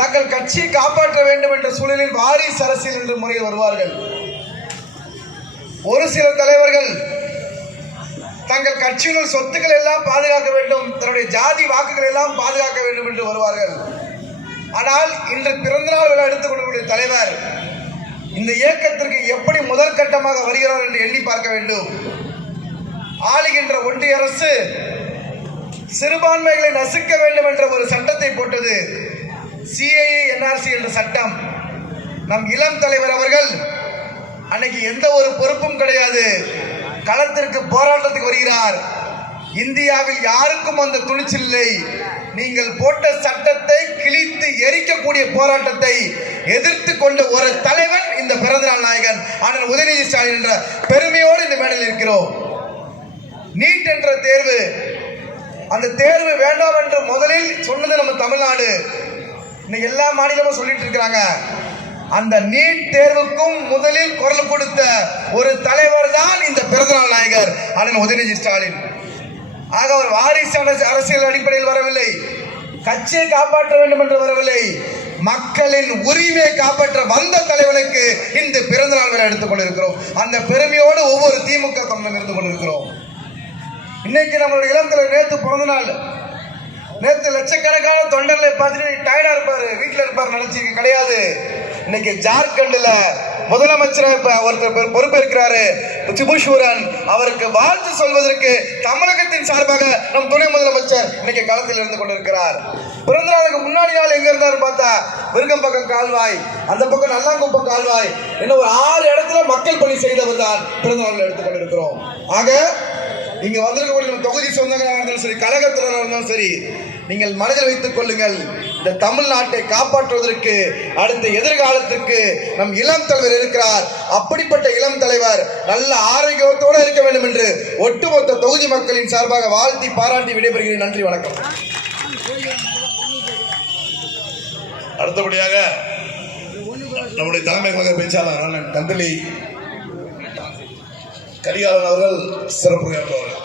தங்கள் கட்சியை காப்பாற்ற வேண்டும் என்ற சூழலில் வாரிசு அரசியல் என்ற முறையில் வருவார்கள். ஒரு சில தலைவர்கள் தங்கள் கட்சியினுள் சொத்துக்கள் எல்லாம் பாதுகாக்க வேண்டும் தன்னுடைய ஜாதி வாக்குகள் எல்லாம் பாதுகாக்க வேண்டும் என்று வருவார்கள். ஆனால் இன்று பிறந்தநாள் விழா எடுத்துக் கொள்ளக்கூடிய தலைவர் இந்த இயக்கத்திற்கு எப்படி முதல் கட்டமாக வருகிறார் என்று எண்ணி பார்க்க வேண்டும். ஆளுகின்ற ஒன்றிய அரசு சிறுபான்மைகளை நசுக்க வேண்டும் என்ற ஒரு சட்ட சிஏஏ என்ஆர்சி என்ற சட்டம். நம் இளம் தலைவர் அவர்கள் அன்னைக்கு எந்த ஒரு பொறுப்பும் கிடையாது. களத்திற்கு போராட்டத்துக்கு வருகிறார். இந்தியாவில் யாருக்கும் அந்த துணிச்சல் இல்லை. நீங்கள் போட்ட சட்டத்தை கிழித்து எரிக்கக்கூடிய போராட்டத்தை எதிர்த்து கொண்ட ஒரு தலைவன் இந்த பிறந்தநாள் நாயகன். ஆனால் உதயநிதி ஸ்டாலின் என்ற பெருமையோடு இந்த மேடையில் இருக்கிறோம். நீட் என்ற தேர்வு. அந்த தேர்வு வேண்டாம் என்று முதலில் சொன்னது நம்ம தமிழ்நாடு. இன்னைக்கு எல்லா மாநிலமும் சொல்லிட்டு இருக்கிறாங்க. அந்த நீட் தேர்வுக்கும் முதலில் குரல் கொடுத்த ஒரு தலைவர் தான் இந்த பிறந்தநாள் நாயகர் அண்ணன் உதயநிதி ஸ்டாலின். ஆக அவர் வாரிசு அரசு- அரசியல் அடிப்படையில் வரவில்லை. கட்சியை காப்பாற்ற வேண்டும் என்று வரவில்லை. மக்களின் உரிமையை காப்பாற்ற வந்த தலைவனுக்கு இந்த பிறந்தநாள் விழா எடுத்துக் கொண்டிருக்கிறோம். அந்த பெருமையோடு ஒவ்வொரு திமுக தொண்டம் இருந்து கொண்டிருக்கிறோம். இன்னைக்கு நம்மளுடைய இளம் தலைவர் நேற்று பிறந்த நாள் நேற்று லட்சக்கணக்கான தொண்டர்களை பார்த்துட்டு டயர்டா இருப்பாரு வீட்டில் இருப்பார் நினைச்சிருக்க கிடையாது. இன்னைக்கு ஜார்க்கண்ட்ல முதலமைச்சராக ஒருத்தர் பொறுப்பேற்கிறாரு சிபுஷூரன் அவருக்கு வாழ்த்து சொல்வதற்கு தமிழகத்தின் சார்பாக நம் துணை முதலமைச்சர் இன்னைக்கு களத்தில் இருந்து கொண்டிருக்கிறார். பிறந்த நாளுக்கு முன்னாடி நாள் எங்க இருந்தாரு பார்த்தா விருகம்பக்கம் கால்வாய். அந்த பக்கம் நல்லாங்குப்பம் கால்வாய். இன்னும் ஒரு ஆறு இடத்துல மக்கள் பணி செய்தவர் தான் பிறந்த நாள் எடுத்துக் கொண்டிருக்கிறோம். ஆக நீங்கள் வந்திருக்கக்கூடிய நம்ம தொகுதி சொந்தங்களாக இருந்தாலும் சரி கழகத்தினராக இருந்தாலும் சரி நீங்கள் மனதில் வைத்துக் கொள்ளுங்கள். இந்த தமிழ்நாட்டை காப்பாற்றுவதற்கு அடுத்த எதிர்காலத்திற்கு நம் இளம் தலைவர் இருக்கிறார். அப்படிப்பட்ட இளம் தலைவர் நல்ல ஆரோக்கியத்தோடு இருக்க வேண்டும் என்று ஒட்டுமொத்த தொகுதி மக்களின் சார்பாக வாழ்த்தி பாராட்டி விடைபெறுகிறேன். நன்றி வணக்கம். அடுத்தபடியாக நம்முடைய தலைமை கழக பேச்சாளர் அண்ணன் கரிகாலன் அவர்கள் சிறப்புரையாற்றுவார்கள்